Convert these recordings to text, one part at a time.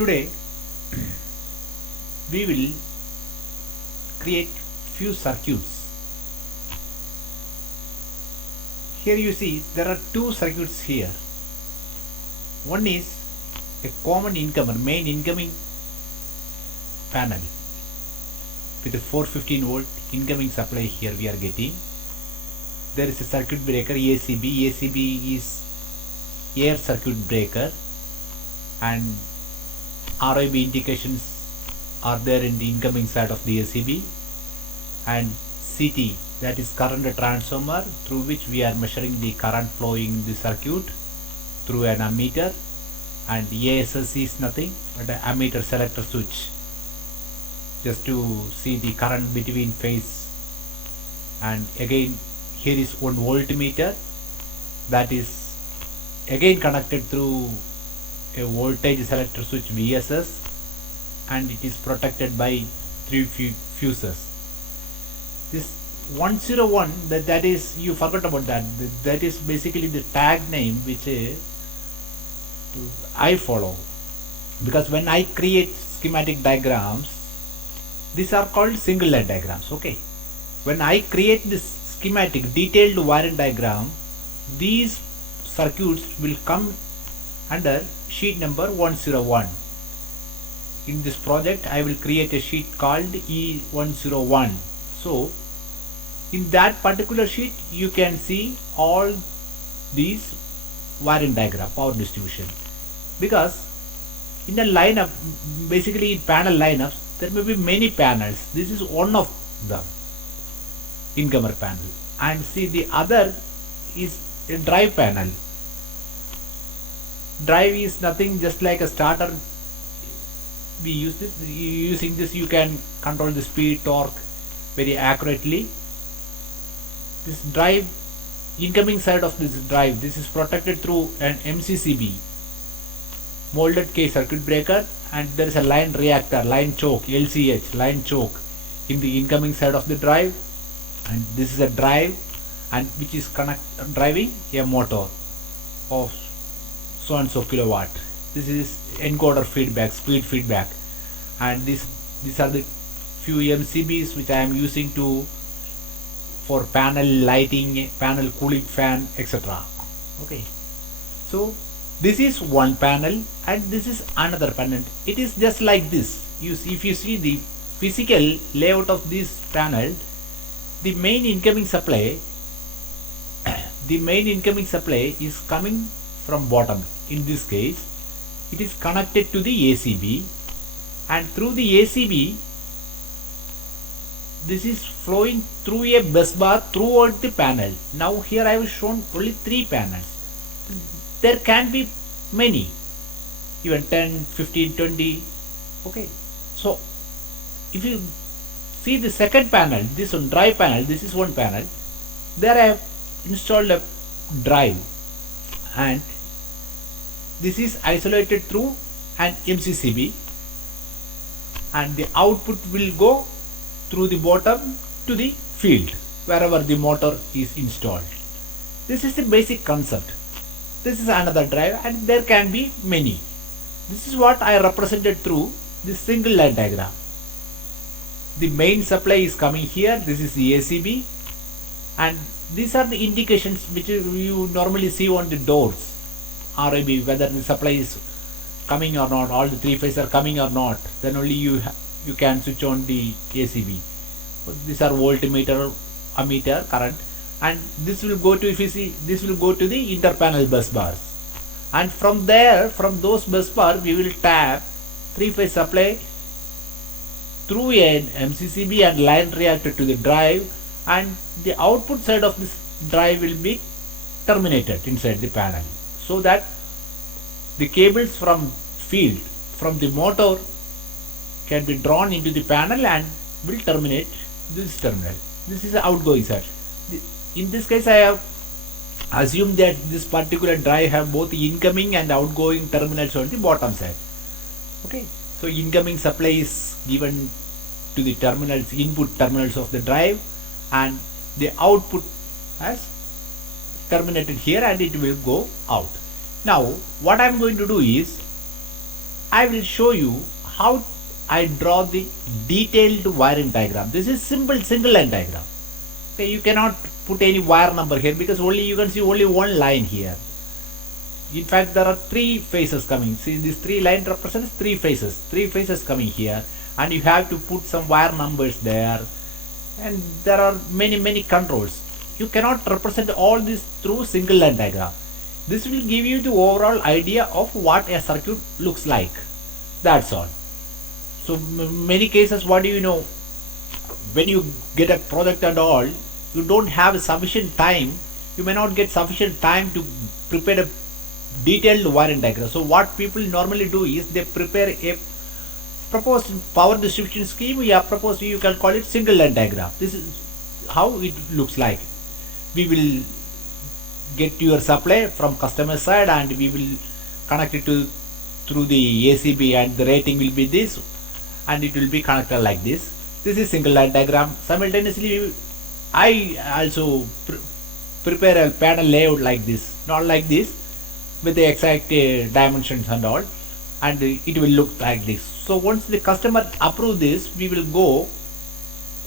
Today we will create few circuits. Here you see there are two circuits here. One is a common incomer, main incoming panel with a 415 volt incoming supply. Here we are getting. There is a circuit breaker ACB. ACB is air circuit breaker, and RIB indications are there in the incoming side of the ACB, and CT, that is current transformer, through which we are measuring the current flowing in the circuit through an ammeter, and ASS is nothing but an ammeter selector switch, just to see the current between phase. And again here is one voltmeter that is again connected through a voltage selector switch VSS, and it is protected by three fuses. This 101, that is, you forgot about that is basically the tag name which I follow, because when I create schematic diagrams, these are called single line diagrams. Okay, when I create this schematic detailed wiring diagram, these circuits will come under sheet number 101. In this project I will create a sheet called E101. So in that particular sheet you can see all these wiring diagram, power distribution, because in a lineup, basically in panel lineups, there may be many panels. This is one of them, incomer panel, and see the other is a drive panel. Drive is nothing, just like a starter. We use this. Using this you can control the speed, torque very accurately. This drive, incoming side of this drive, this is protected through an MCCB, molded K circuit breaker, and there is a line reactor, line choke, LCH, line choke in the incoming side of the drive. And this is a drive, and which is driving a motor of so and so kilowatt. This is encoder feedback, speed feedback, and these are the few MCBs which I am using for panel lighting, panel cooling fan, etc. Okay, so this is one panel and this is another panel. It is just like this. If you see the physical layout of this panel, the main incoming supply is coming from bottom. In this case it is connected to the ACB, and through the ACB this is flowing through a bus bar throughout the panel. Now here I have shown only 3 panels. There can be many, even 10, 15, 20. Okay, so if you see the second panel, this one drive panel, this is one panel. There I have installed a drive, and this is isolated through an MCCB, and the output will go through the bottom to the field wherever the motor is installed. This is the basic concept. This is another drive, and there can be many. This is what I represented through this single line diagram. The main supply is coming here. This is the ACB, and these are the indications which you normally see on the doors, RIB, whether the supply is coming or not, all the 3 phases are coming or not. Then only you can switch on the ACB. These are voltmeter, ammeter, current, and this will go to, if you see, this will go to the interpanel bus bars, and from there, from those bus bars, we will tap 3-phase supply through an MCCB and line reactor to the drive, and the output side of this drive will be terminated inside the panel, so that the cables from field, from the motor, can be drawn into the panel and will terminate this terminal. This is the outgoing side. In this case I have assumed that this particular drive have both incoming and outgoing terminals on the bottom side. Okay, so incoming supply is given to the terminals, input terminals of the drive, and the output has terminated here and it will go out. Now what I am going to do is, I will show you how I draw the detailed wiring diagram. This is simple single line diagram. Okay, you cannot put any wire number here because only you can see only one line here. In fact, there are three phases coming. See, this three line represents three phases coming here, and you have to put some wire numbers there, and there are many controls. You cannot represent all this through single line diagram. This will give you the overall idea of what a circuit looks like. That's all. So many cases, what do you know, when you get a project and all, you don't have sufficient time, you may not get sufficient time to prepare a detailed wiring diagram. So what people normally do is they prepare a proposed power distribution scheme. Yeah, proposed, you can call it single line diagram. This is how it looks like. We will get your supply from customer side and we will connect it to through the ACB, and the rating will be this, and it will be connected like this. This is single line diagram. Simultaneously, I also prepare a panel layout like this, not like this, with the exact dimensions and all, and it will look like this. So once the customer approve this, we will go.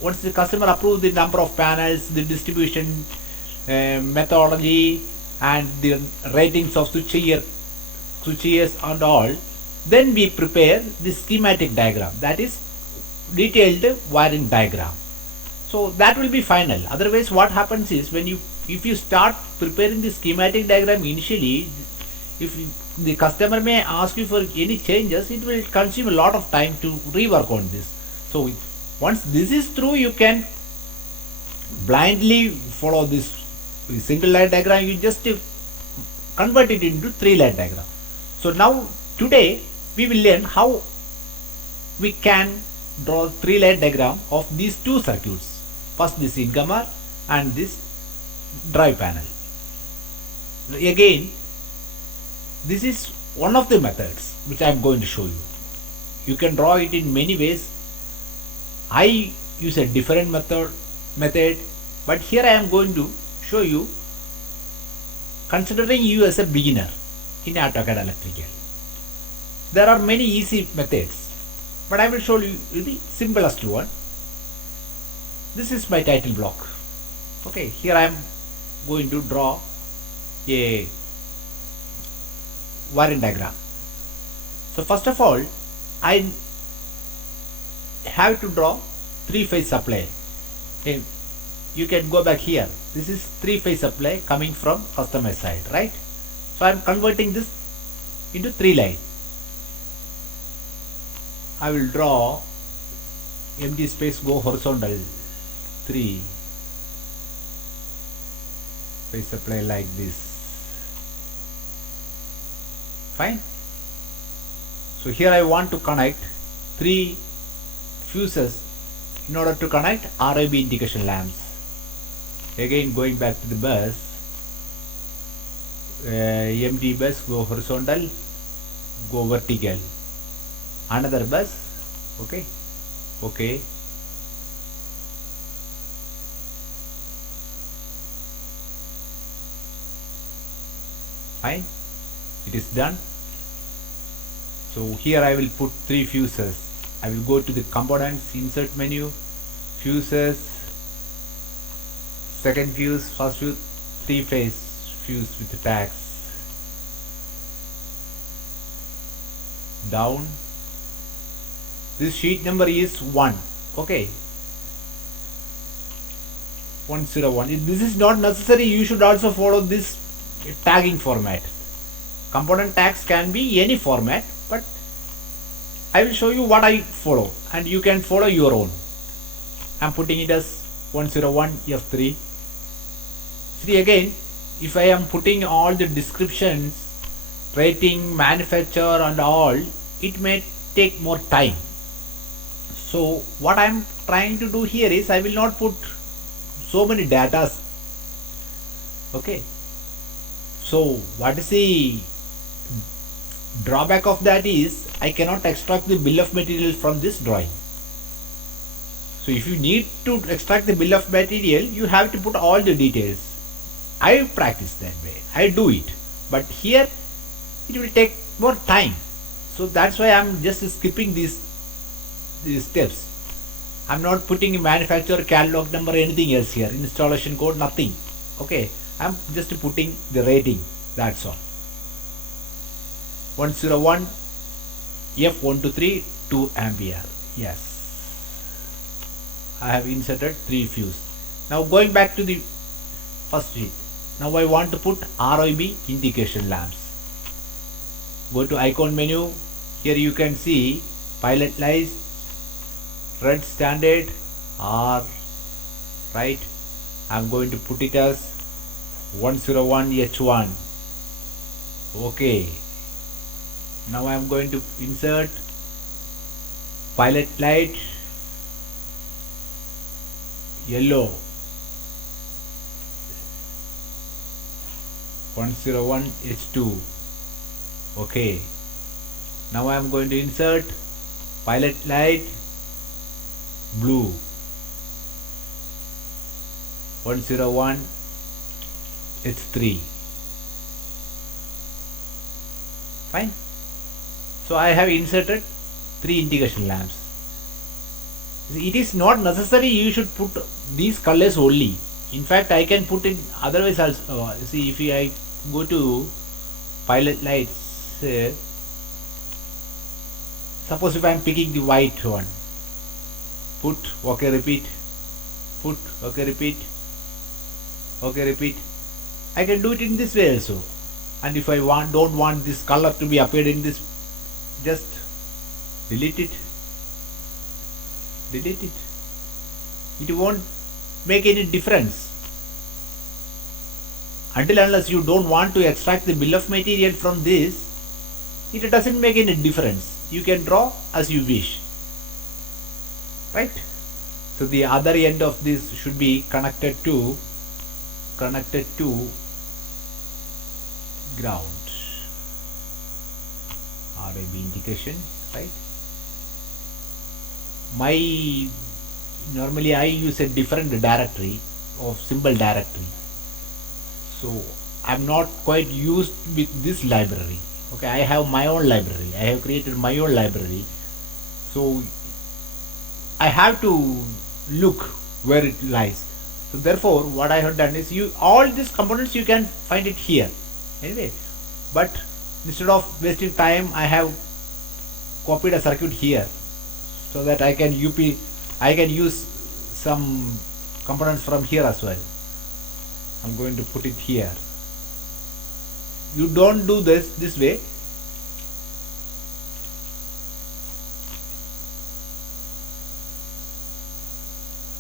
Once the customer approve the number of panels, the distribution methodology, and the ratings of switches and all, then we prepare the schematic diagram, that is detailed wiring diagram. So that will be final. Otherwise, what happens is, if you start preparing the schematic diagram initially, if the customer may ask you for any changes, it will consume a lot of time to rework on this. So once this is through, you can blindly follow this single line diagram. You just convert it into three line diagram. So now today we will learn how we can draw three line diagram of these two circuits. First this incomer and this drive panel. Again, this is one of the methods which I am going to show you. You can draw it in many ways. I use a different method, but here I am going to show you, considering you as a beginner in AutoCAD Electrical. There are many easy methods, but I will show you the simplest one. This is my title block. Okay, here I am going to draw a wiring diagram. So first of all, I have to draw three-phase supply. Okay, you can go back here. This is three-phase supply coming from customer side, right? So I am converting this into three line. I will draw empty space, go horizontal, three phase supply like this. Fine. So here I want to connect three fuses in order to connect RIB indication lamps. Again, going back to the bus, empty bus, go horizontal, go vertical. Another bus, okay, fine, it is done. So here I will put three fuses. I will go to the components, insert menu, fuses, second fuse, first fuse, three phase fuse with the tags, down. This sheet number is 1, okay, 101. This is not necessary, you should also follow this tagging format. Component tags can be any format, but I will show you what I follow and you can follow your own. I am putting it as 101 F3. See, again, if I am putting all the descriptions, rating, manufacturer and all, it may take more time. So what I am trying to do here is, I will not put so many datas. Okay. So what is the drawback of that is, I cannot extract the bill of material from this drawing. So if you need to extract the bill of material, you have to put all the details. I practice that way, I do it, but here it will take more time. So that's why I'm just skipping these steps. I'm not putting a manufacturer catalog number, anything else here, installation code, nothing. Okay, I'm just putting the rating, that's all. 101 F123 2 ampere. Yes, I have inserted 3 fuse. Now going back to the first sheet. Now I want to put ROB indication lamps. Go to icon menu. Here you can see pilot lights, red standard, R, right. I'm going to put it as 101 H1. Okay. Now I'm going to insert pilot light, yellow, 101 H2. Okay. Now I am going to insert pilot light, blue, 101 H3. Fine. So I have inserted 3 indication lamps. It is not necessary you should put these colors only. In fact, I can put it otherwise also. See, if I go to pilot lights, suppose if I am picking the white one, put, okay, repeat, put, okay, repeat, okay, repeat. I can do it in this way also. And if I don't want this color to be appeared in this, just delete it. Delete it. It won't make any difference. Until unless you don't want to extract the bill of material from this, it doesn't make any difference. You can draw as you wish. Right? So the other end of this should be connected to ground. RAB indication, right? Normally I use a different directory of symbol directory. So I'm not quite used with this library. Okay, I have my own library. I have created my own library. So I have to look where it lies. So therefore what I have done is all these components you can find it here. Anyway, but instead of wasting time, I have copied a circuit here so that I can use some components from here as well. I'm going to put it here. You don't do this way.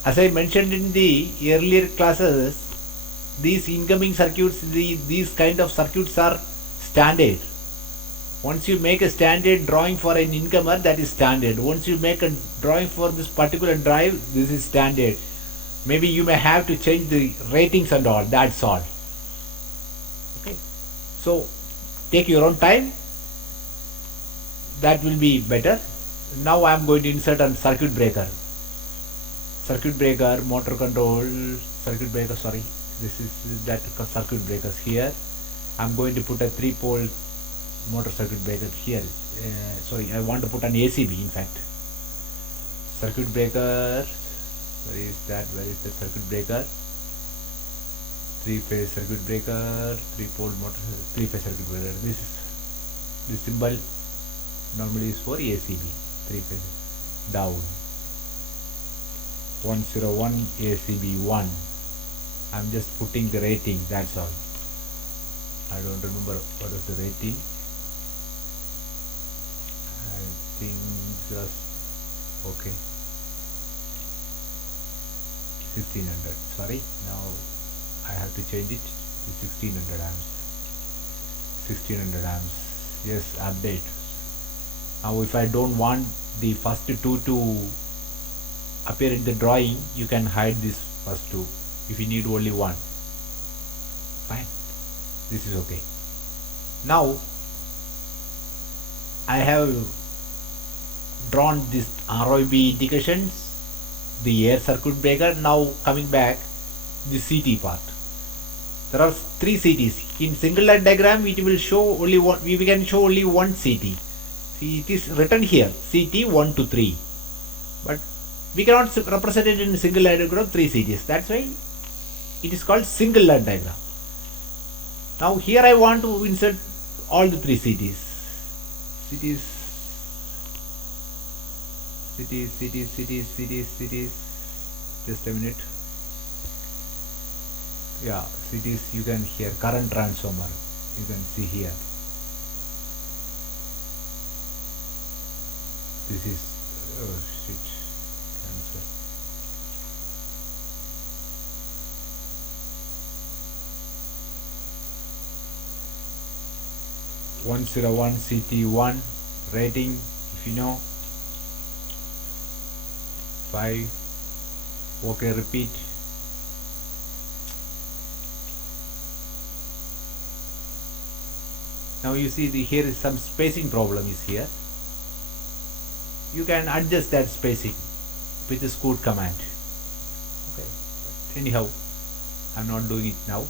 As I mentioned in the earlier classes, these incoming circuits, these kind of circuits are standard. Once you make a standard drawing for an incomer, that is standard. Once you make a drawing for this particular drive, this is standard. Maybe you may have to change the ratings and all, that's all. Okay. So take your own time. That will be better. Now I am going to insert a circuit breaker. Circuit breaker, motor control, circuit breaker, sorry. This is that circuit breakers here. I'm going to put a 3-pole motor circuit breaker here. Sorry, I want to put an ACB in fact. Circuit breaker, where is that circuit breaker? 3-phase circuit breaker, 3-pole motor, 3-phase circuit breaker. This symbol normally is for ACB, 3-phase, down. 101 ACB1. I'm just putting the rating, that's all. I don't remember what is the rating. I think just okay. 1600. Sorry, now I have to change it to 1600 amps. 1600 amps. Yes, update. Now if I don't want the first two to appear in the drawing, you can hide this first two if you need only one. Fine, this is okay. Now I have drawn this ROB indications, the air circuit breaker. Now coming back, the CT part. There are 3 CTs. In single line diagram it will show only one, we can show only one CT. it is written here CT 1 to 3, but we cannot represent it in single line diagram 3 CTs. That's why it is called single line diagram. Now here I want to insert all the 3 CTs. Cities. Just a minute. Yeah, cities you can hear current transformer. You can see here. This is oh shit, cancel. 101 CT1 rating, if you know. 5. Okay, repeat. Now you see here is some spacing problem is here. You can adjust that spacing with the scoot command. Okay, but anyhow, I'm not doing it now.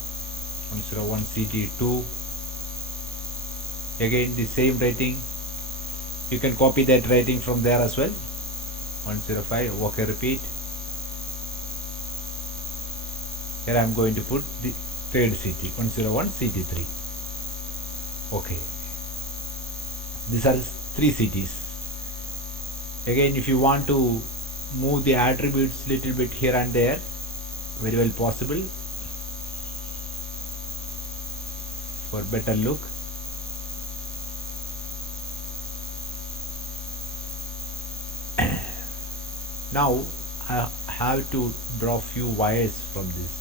101 CT2. Again the same rating. You can copy that rating from there as well. 105. Okay, repeat. Here I am going to put the third CT. 101 CT3. Okay, these are 3 CTs. Again, if you want to move the attributes little bit here and there, very well possible for better look. Now I have to draw few wires from this.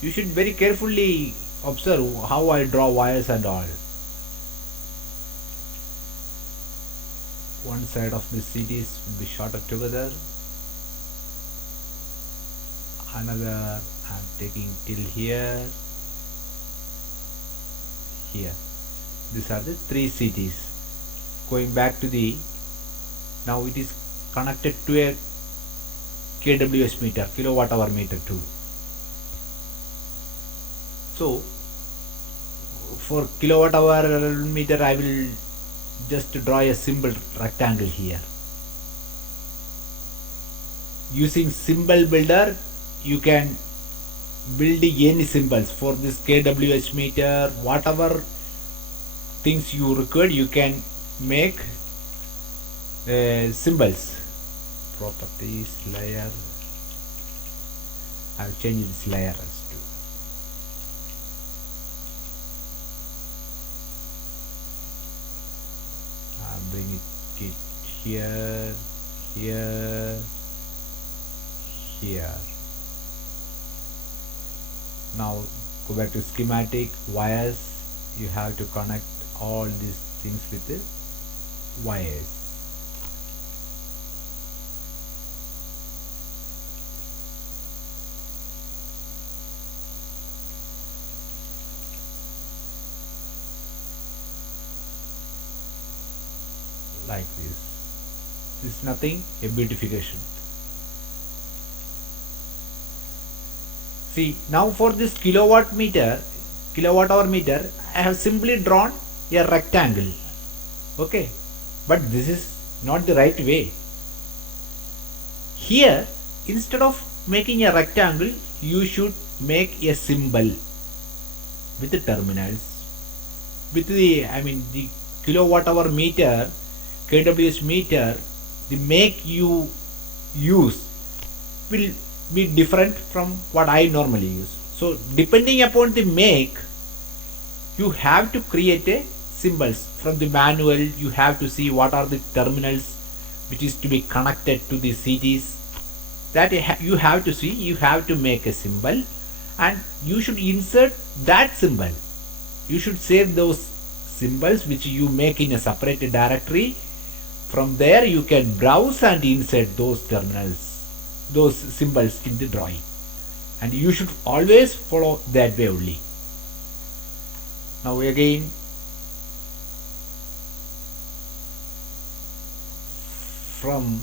You should very carefully observe how I draw wires and all. One side of the CDs will be shorted together. Another I'm taking till here. Here. These are the 3 CTs. Going back to the, now it is connected to a kWh meter, kilowatt hour meter too. So for kilowatt hour meter I will just draw a symbol rectangle here. Using symbol builder you can build any symbols for this kWh meter, whatever things you require you can make symbols. Properties, layer, I'll change this layer as to bring it here, here, here. Now go back to schematic, wires. You have to connect all these things with the wires. Like this. This is nothing, a beautification. See, now for this kilowatt hour meter, I have simply drawn a rectangle. Okay, but this is not the right way. Here, instead of making a rectangle, you should make a symbol with the terminals. With the, the kilowatt hour meter, kWh meter, the make you use will be different from what I normally use. So depending upon the make, you have to create a symbols from the manual. You have to see what are the terminals which is to be connected to the CTs. That you have to see. You have to make a symbol, and you should insert that symbol. You should save those symbols which you make in a separate directory. From there you can browse and insert those terminals, those symbols in the drawing, and you should always follow that way only. Now again, from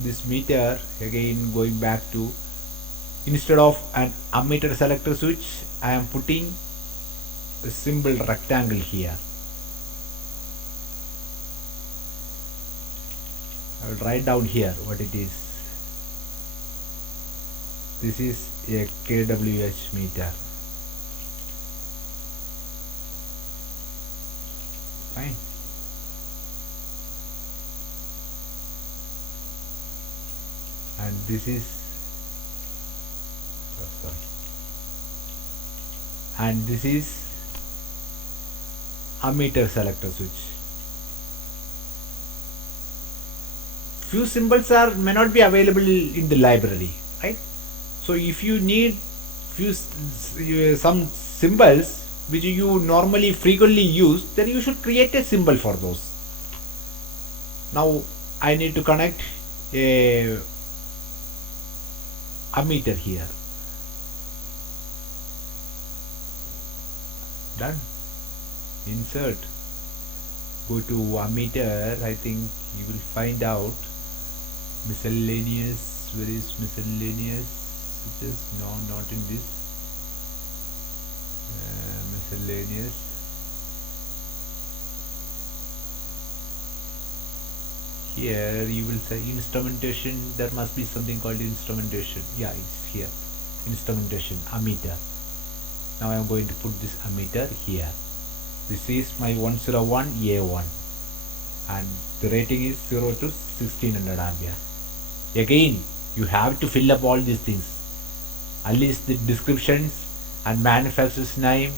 this meter, again going back to Instead of an ammeter selector switch, I am putting a simple rectangle here. I will write down here what it is. This is a kWh meter. Fine. And this is sorry. And this is ammeter selector switch. Few symbols are may not be available in the library, right? So if you need some symbols which you normally frequently use, then you should create a symbol for those. Now I need to connect a ammeter here. Done. Insert. Go to ammeter. I think you will find out miscellaneous. Where is miscellaneous? It is no, not in this. Miscellaneous. Here you will say instrumentation. There must be something called instrumentation. Yeah, it's here. Instrumentation ammeter. Now I am going to put this ammeter here. This is my 101 A1 and the rating is 0 to 1600 ampere. Again, you have to fill up all these things. At least the descriptions and manufacturer's name,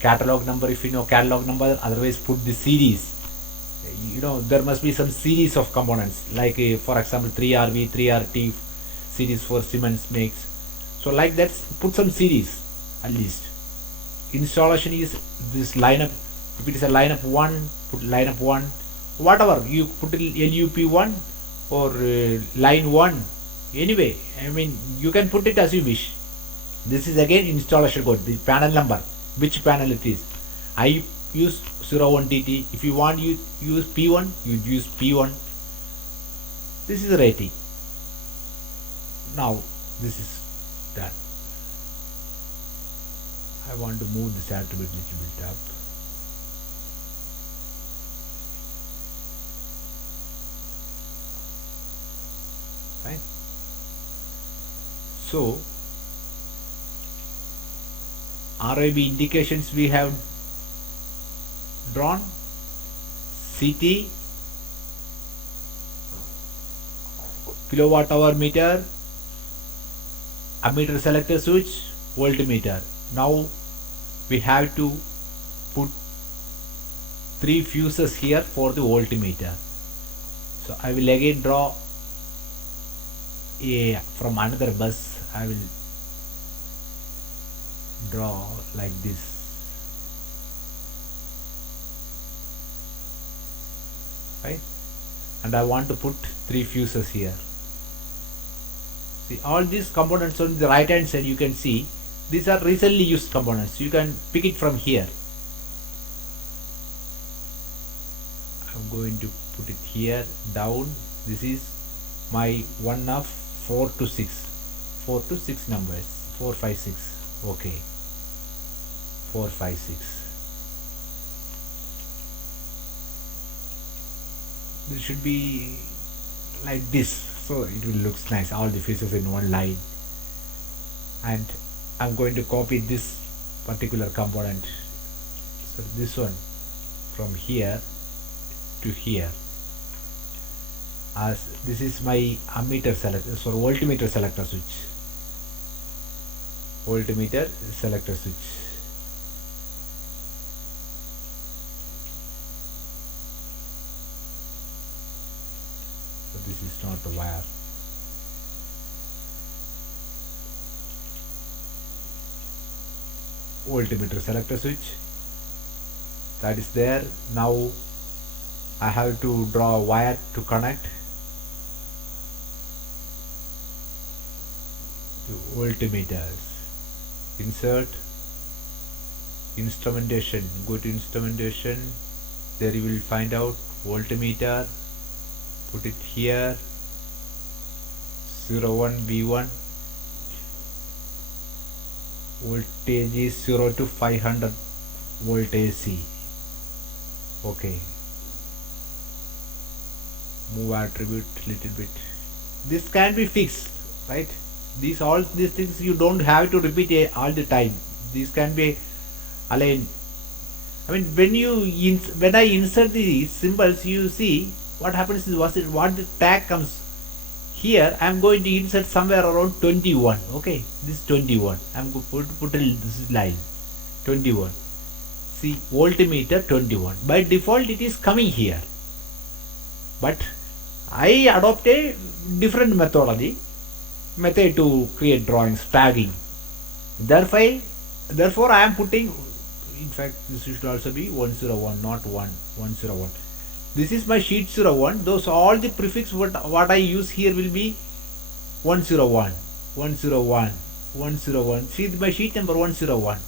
catalog number if you know catalog number, otherwise put the series. You know, there must be some series of components like for example 3RV, 3RT series for Siemens makes. So like that, put some series at least. Installation is this lineup. If it is a lineup 1, put lineup 1. Whatever, you put LUP 1 or line 1. Anyway, I mean, you can put it as you wish. This is again installation code, the panel number, which panel it is. I use 01TT. If you want you use P1, you use P1. This is the rating. Now, this is done. I want to move this attribute a little bit up. Fine. So, RIB indications we have drawn. CT, kilowatt hour meter, ammeter selector switch, voltmeter. Now we have to put 3 fuses here for the voltmeter. So I will again draw from another bus. I will draw like this. Right? And I want to put 3 fuses here. See, all these components on the right hand side, you can see these are recently used components. You can pick it from here. I'm going to put it here down. This is my one of 4 to 6. 4 to 6 numbers. 4, 5, 6. Okay. 4, 5, 6. This should be like this, so it will look nice, all the faces in one line. And I'm going to copy this particular component, so this one from here to here, as this is my ammeter selector, so voltmeter selector switch, voltmeter selector switch. This is not a wire. Voltmeter selector switch, that is there. Now I have to draw a wire to connect to voltmeters. Insert, instrumentation, go to instrumentation, there you will find out voltmeter, put it here, 01V1, voltage is 0 to 500 volt AC. Okay, move attribute little bit. This can be fixed, right? These things you don't have to repeat all the time. These can be aligned. I mean, when I insert these symbols, you see what happens is what the tag comes here. I'm going to insert somewhere around 21. Okay, this 21. I'm going to put this line 21. See, voltmeter 21. By default, it is coming here, but I adopt a different method to create drawings, tagging. Therefore, I am putting. In fact, this should also be 101, not 101. This is my sheet 01. Those all the prefix what I use here will be 101, 101, 101. See my sheet number 101,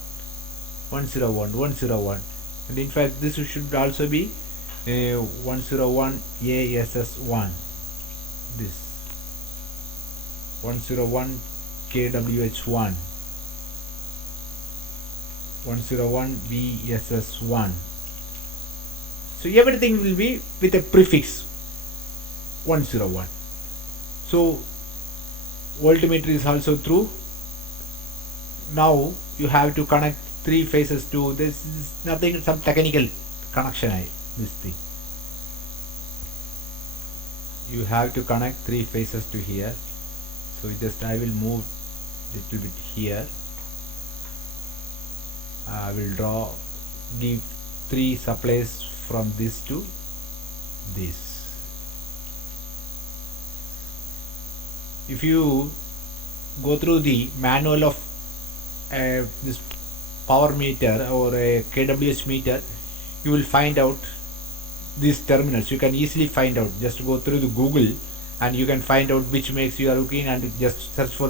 101, 101. And in fact, this should also be 101 ASS1. This 101 KWH1. 101 VSS1. So everything will be with a prefix 101. So voltmeter is also true. Now you have to connect three phases to this. Is nothing, some technical connection. This thing you have to connect three phases to here. So just I will move little bit here. I will give three supplies from this to this. If you go through the manual of this power meter or a KWH meter, you will find out these terminals. You can easily find out. Just go through the Google and you can find out which makes you are looking, and just search for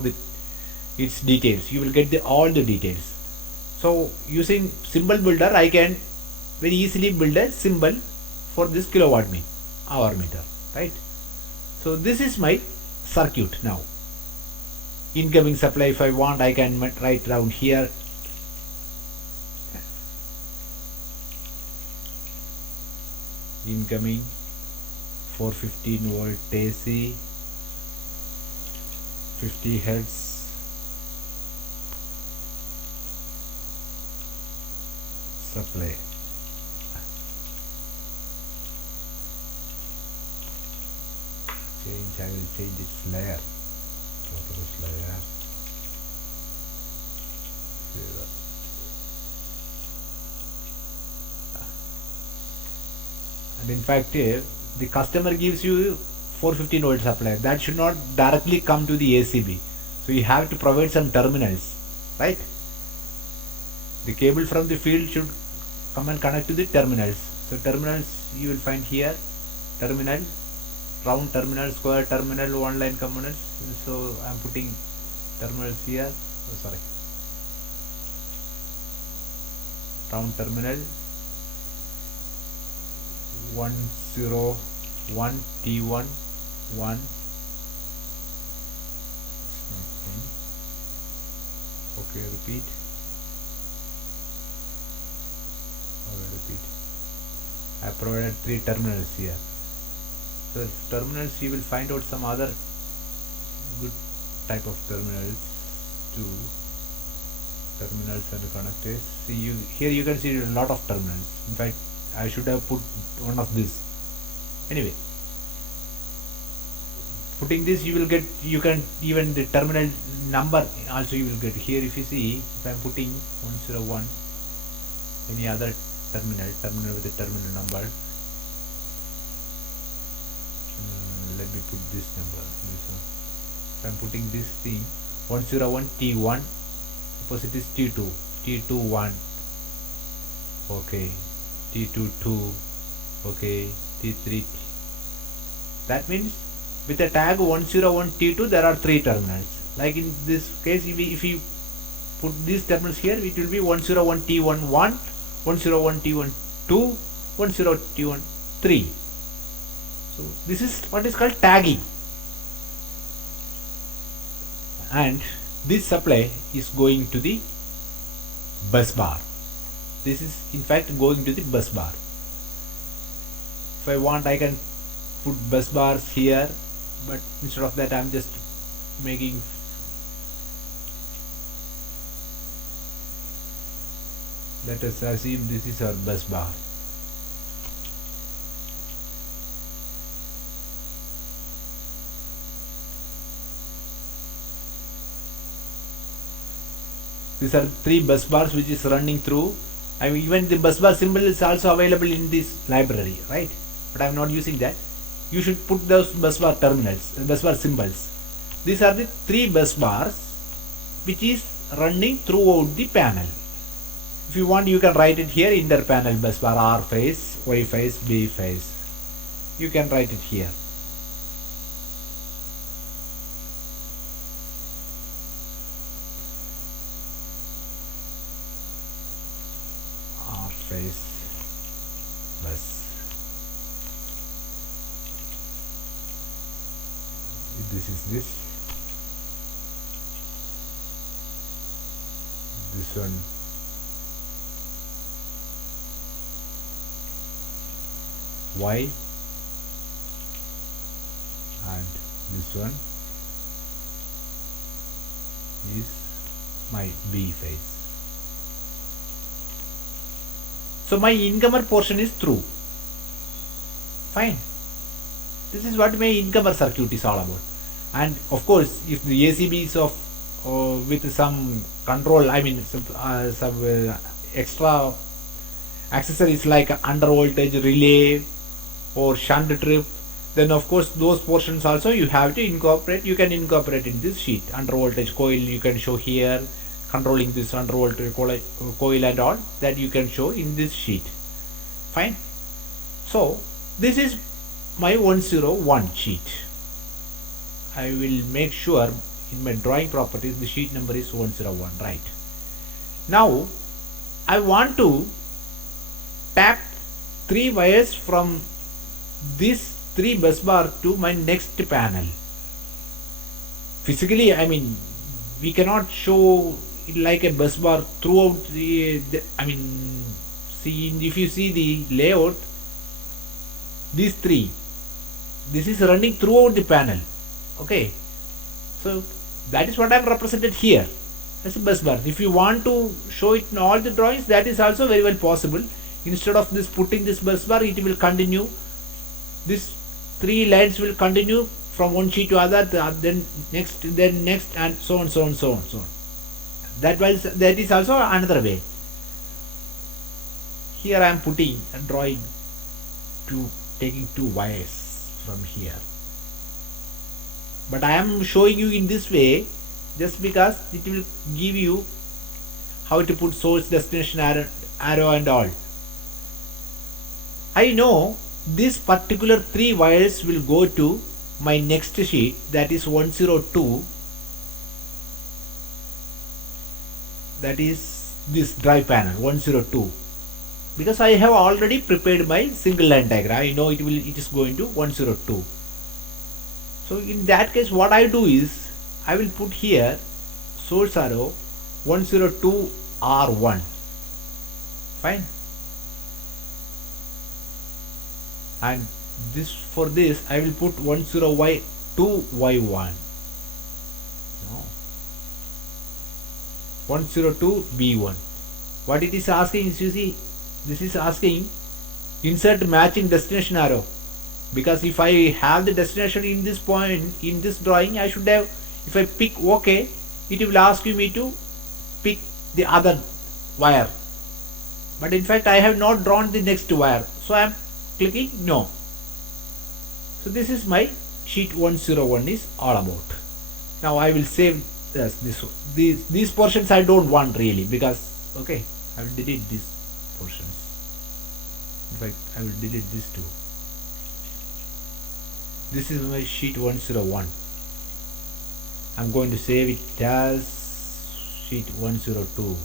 its details. You will get all the details. So using symbol builder, I can very easily build a symbol for this kilowatt hour meter, right? So this is my circuit now. Incoming supply, if I want, I can write down here. Incoming 415 volt AC, 50 hertz. Supply. I will change its layer. Propose layer. And in fact, the customer gives you 415 volt supply. That should not directly come to the ACB. So you have to provide some terminals, right? The cable from the field should come and connect to the terminals. So terminals you will find here, terminal, round terminal, square terminal, one line components. So I am putting terminals here. Oh, sorry. Round terminal 101 T1 1. It's not fine. Okay, repeat. Repeat. I provided three terminals here. So terminals, you will find out some other good type of terminals too. Terminals and connectors. See, here you can see a lot of terminals. In fact, I should have put one of this. Anyway, putting this, you can even the terminal number also you will get here. If you see, if I am putting 101, any other terminal with the terminal number, let me put this number, this one. If I am putting this thing 101 T1, suppose it is T2, T21, okay, T22, okay, T3. That means with the tag 101 T2 there are three terminals. Like in this case, if you put these terminals here, it will be 101 T11, 101 T12, 101 T13. So this is what is called tagging, and this supply is going to the bus bar. This is in fact going to the bus bar. If I want, I can put bus bars here, but instead of that I'm just making, let us assume this is our bus bar. These are three bus bars which is running through. I mean, even the bus bar symbol is also available in this library, right? But I'm not using that. You should put those bus bar terminals, bus bar symbols. These are the three bus bars which is running throughout the panel. If you want, you can write it here, inter panel bus bar, R phase, Y phase, B phase. You can write it here. R phase bus. This is this. This one. Y, and this one is my B phase. So my incomer portion is through. Fine. This is what my incomer circuit is all about. And of course, if the ACB is of with some control, I mean some extra accessories like under voltage relay or shunt trip, then of course those portions also you have to incorporate. You can incorporate in this sheet. Under voltage coil you can show here, controlling this under voltage coil and all that you can show in this sheet. Fine. So this is my 101 sheet. I will make sure in my drawing properties the sheet number is 101, right? Now I want to tap three wires from this three bus bar to my next panel. Physically, I mean, we cannot show it like a bus bar throughout I mean, see, if you see the layout, these three, this is running throughout the panel. Okay, so that is what I have represented here as a bus bar. If you want to show it in all the drawings, that is also very well possible. Instead of this putting this bus bar, it will continue. This three lines will continue from one sheet to other, then next, and so on, so on, so on, so on. That is also another way. Here I am putting and drawing taking two wires from here. But I am showing you in this way just because it will give you how to put source, destination, arrow and all. I know this particular three wires will go to my next sheet, that is 102, that is this drive panel 102, because I have already prepared my single line diagram. I know it is going to 102. So in that case what I do is I will put here source arrow 102 R1. Fine. And this, for this I will put 10Y2 Y1. No. 102 B1. What it is asking is, you see, this is asking insert matching destination arrow, because if I have the destination in this point in this drawing, I should have, if I pick OK, it will ask me to pick the other wire, but in fact I have not drawn the next wire, so I am clicking no. So this is my sheet 101 is all about. Now I will save these portions I don't want really, because okay, I will delete these portions. In fact I will delete this too. This is my sheet 101. I'm going to save it as sheet 102.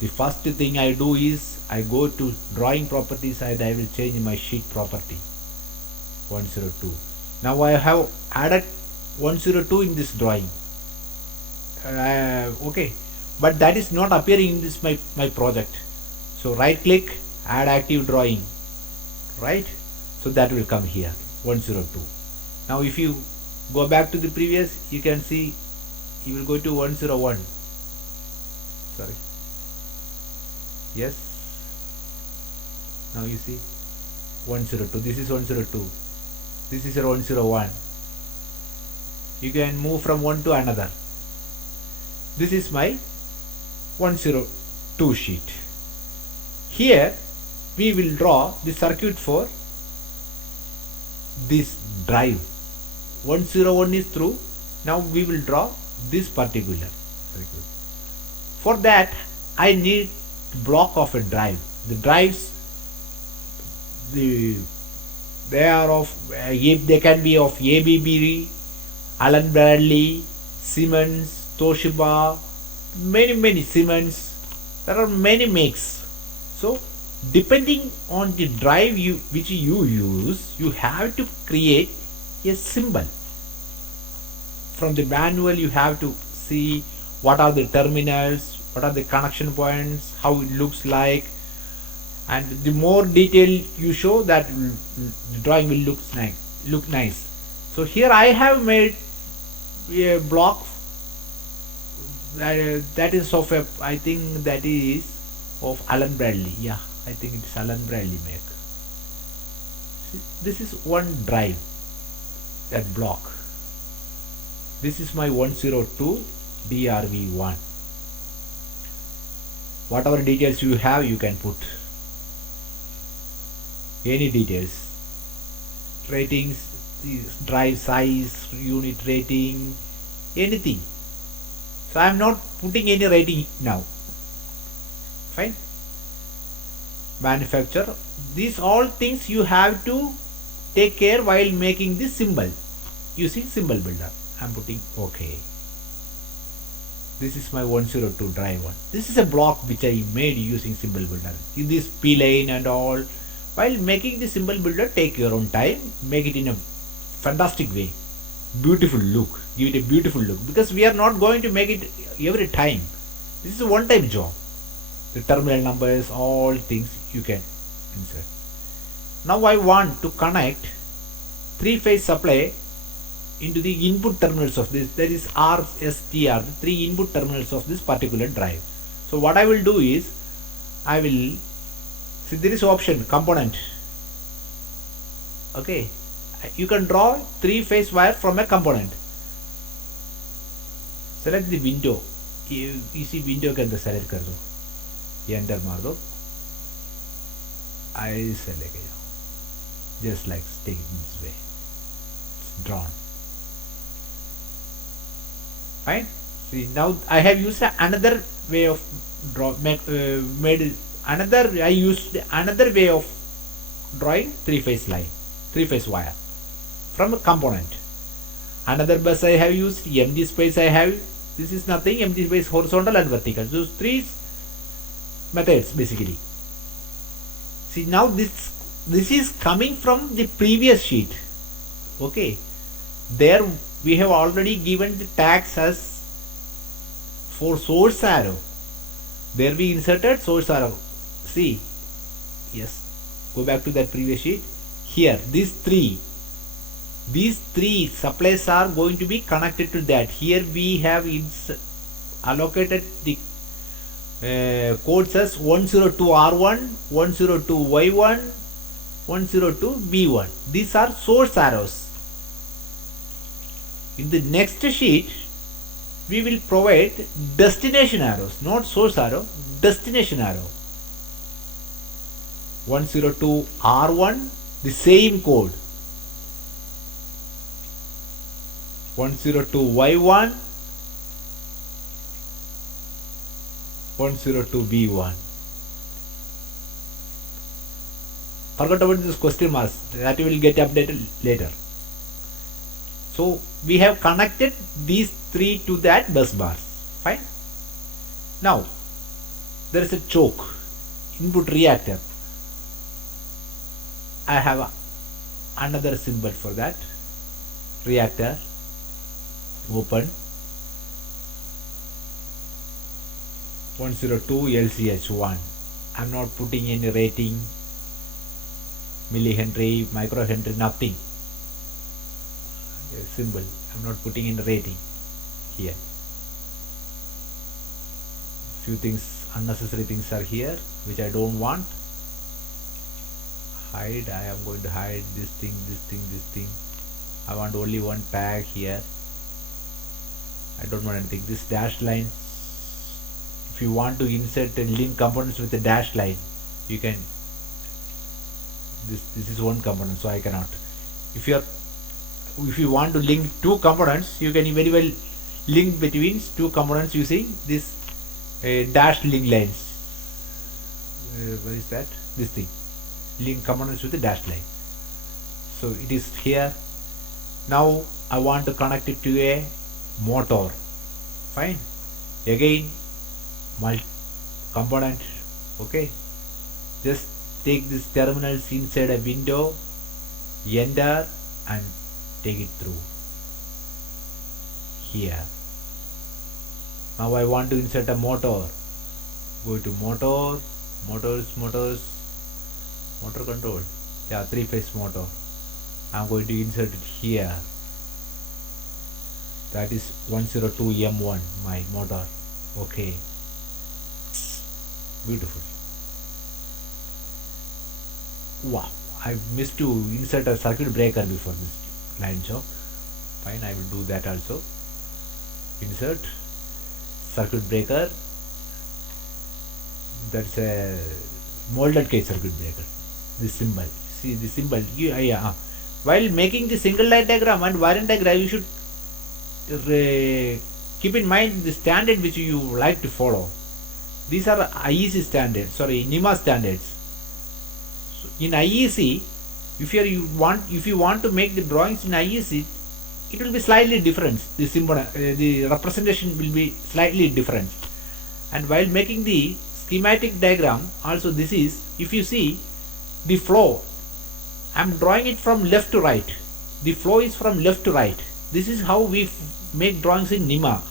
The first thing I do is I go to drawing properties and I will change my sheet property 102. Now I have added 102 in this drawing. Okay, but that is not appearing in this my project. So right click, add active drawing, right? So that will come here, 102. Now if you go back to the previous, you can see you will go to 101. Sorry. Yes. Now you see 102. This is 102. This is your 101. You can move from one to another. This is my 102 sheet. Here we will draw the circuit for this drive. 101 is through. Now we will draw this particular circuit. For that I need block of a drive. The drives, they are of they can be of ABB, Allen Bradley, Siemens, Toshiba, many Siemens. There are many makes. So depending on the drive which you use, you have to create a symbol. From the manual you have to see what are the terminals, what are the connection points, how it looks like, and the more detail you show, that the drawing will look nice. So here I have made a block that is of a, I think that is of Allen Bradley. Yeah, I think it's Allen Bradley make. See, this is one drive, that block. This is my 102 DRV1. Whatever details you have, you can put any details, ratings, drive size, unit rating, anything. So I am not putting any rating now. Fine. Manufacturer. These all things you have to take care while making this symbol using symbol builder. I am putting OK. This is my 102 drive one. This is a block which I made using symbol builder. In this P line and all. While making the symbol builder, take your own time, make it in a fantastic way, beautiful look, give it a beautiful look, because we are not going to make it every time. This is a one-time job. The terminal numbers, all things you can insert. Now I want to connect three-phase supply into the input terminals of this, that is RSTR, the three input terminals of this particular drive. So what I will do is, I will see there is option component. Okay, you can draw three-phase wire from a component. Select the window. इसी window के अंदर select कर दो, ये enter मार दो, ऐसे लेके जाओ, just like stay this way. It's drawn. Fine. See, now I have used another way of I used another way of drawing three-phase line, three-phase wire from a component. Another bus I have used, empty space I have. This is nothing, empty space, horizontal and vertical. Those three methods basically. See, now this is coming from the previous sheet. Okay, there we have already given the tags as for source arrow. There we inserted source arrow. See, yes, go back to that previous sheet. Here, these three supplies are going to be connected to that. Here we have allocated the codes as 102R1, 102Y1, 102B1. These are source arrows. In the next sheet, we will provide destination arrows, not source arrow, destination arrow. 102R1, the same code. 102Y1, 102B1. Forgot about this question marks, that will get updated later. So we have connected these three to that bus bars. Fine. Now there is a choke, input reactor. I have another symbol for that. Reactor, open. 102 LCH1. I'm not putting any rating, millihenry, microhenry, nothing. Symbol. I'm not putting in rating here. Few things, unnecessary things are here which I don't want. Hide. I am going to hide this thing, this thing, this thing. I want only one tag here. I don't want anything. This dashed line. If you want to insert and link components with a dashed line, you can. This is one component, so I cannot. If you want to link two components, you can very well link between two components using this dashed link lines. What is that? This thing. Link components with the dashed line. So it is here. Now I want to connect it to a motor. Fine. Again, component. Okay. Just take this terminals inside a window, enter, and take it through here. Now I want to insert a motor. Go to motor, motors, motor control. Yeah, 3-phase motor. I'm going to insert it here. That is 102 M1, my motor. Okay. Beautiful. Wow, I missed to insert a circuit breaker before this line job. Fine, I will do that also. Insert circuit breaker. That's a molded case circuit breaker. This symbol. See the symbol. While making the single line diagram and variant diagram, you should keep in mind the standard which you like to follow. These are IEC standards. Sorry, NEMA standards. So in IEC, if you want to make the drawings in IEC, it will be slightly different. The symbol, the representation will be slightly different. And while making the schematic diagram, also this is, if you see the flow, I am drawing it from left to right. The flow is from left to right. This is how we make drawings in NEMA.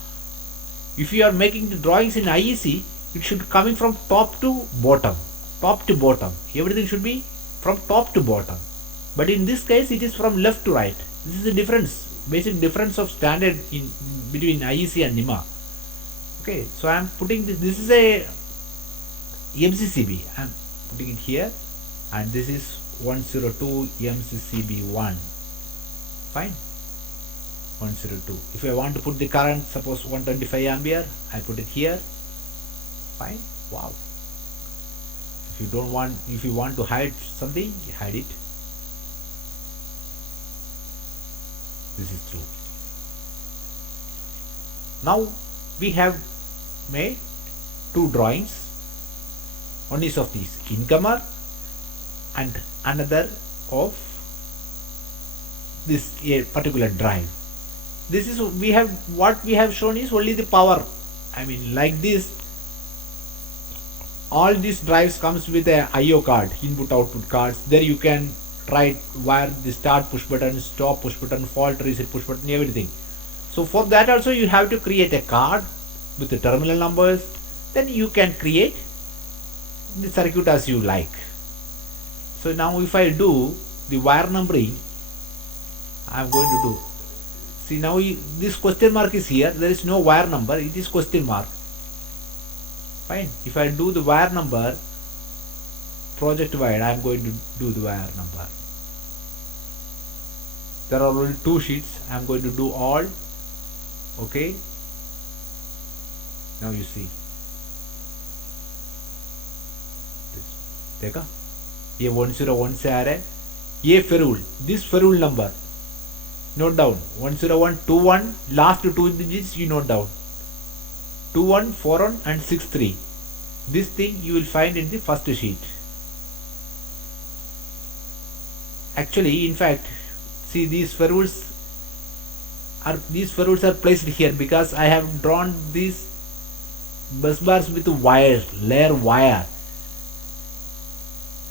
If you are making the drawings in IEC, it should coming from top to bottom. Top to bottom. Everything should be from top to bottom. But in this case, it is from left to right. This is the difference, basic difference of standard in between IEC and NEMA. Okay, so I am putting this. This is a MCCB. I am putting it here, and this is 102 MCCB1. Fine. 102. If I want to put the current, suppose 125 ampere, I put it here. Fine. Wow. If you want to hide something, hide it. This is true. Now we have made two drawings. One is of this incomer and another of this particular drive. This is what we have shown is only the power. I mean, like this, all these drives comes with a IO card, input output cards. There you can write where the start push button, stop push button, fault reset push button, everything. So for that also you have to create a card with the terminal numbers. Then you can create the circuit as you like. So now if I do the wire numbering, I am going to do. See, now this question mark is here. There is no wire number. It is question mark. Fine. If I do the wire number, project wide, I am going to do the wire number. There are only two sheets. I am going to do all. Okay. Now you see. देखा ये 101 से आ रहा है. ये ferrule, this ferrule number note down 10121, last two digits you note down 2141 and 63. This thing you will find in the first sheet. Actually, in fact, see these ferrules are placed here because I have drawn these bus bars with wire, layer wire.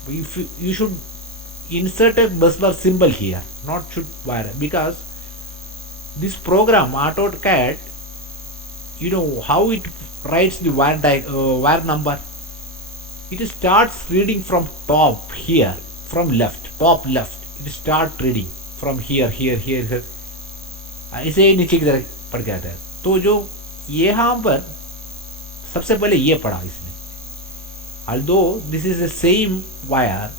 If you should insert a bus bar symbol here, not should wire, because this program AutoCAD you know how it writes the wire number. It starts reading from top here, from left, top left. It start reading from here. इसे नीचे की तरह पढ़ के आता है. तो जो यहाँ पर सबसे पहले ये पढ़ा इसने. Although this is the same wire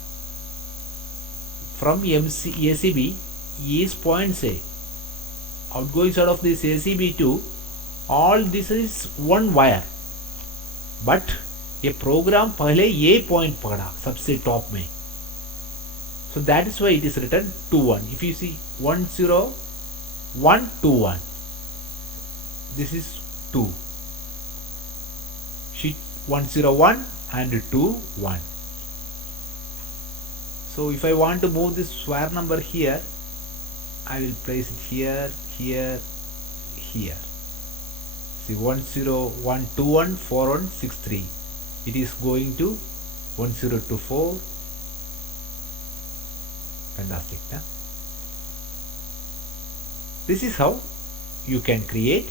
from ACB is point A. Outgoing side of this ACB to all this is one wire. But ये प्रोग्राम पहले ये पॉइंट पकड़ा सबसे टॉप में. So that is why it is written 2-1. If you see 1-0-1-2-1, this is 2. Sheet 1-0-1 and 2-1. So if I want to move this square number here, I will place it here. See 1-0-1-2-1-4-1-6-3. It is going to 1-0-2-4. Fantastic. Huh? This is how you can create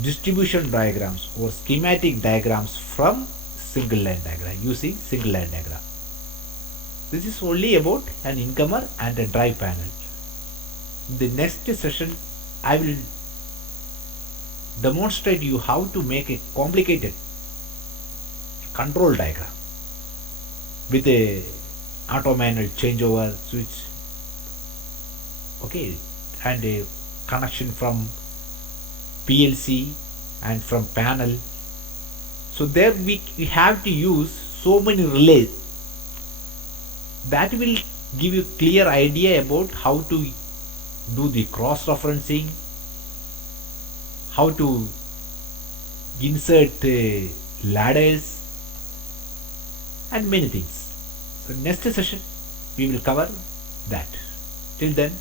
distribution diagrams or schematic diagrams from single line diagram using single line diagram. This is only about an incomer and a drive panel. In the next session, I will demonstrate you how to make a complicated control diagram with a auto manual changeover switch, okay, and a connection from PLC and from panel. So there we have to use so many relays. That will give you clear idea about how to do the cross referencing, how to insert ladders and many things. So next session we will cover that. Till then,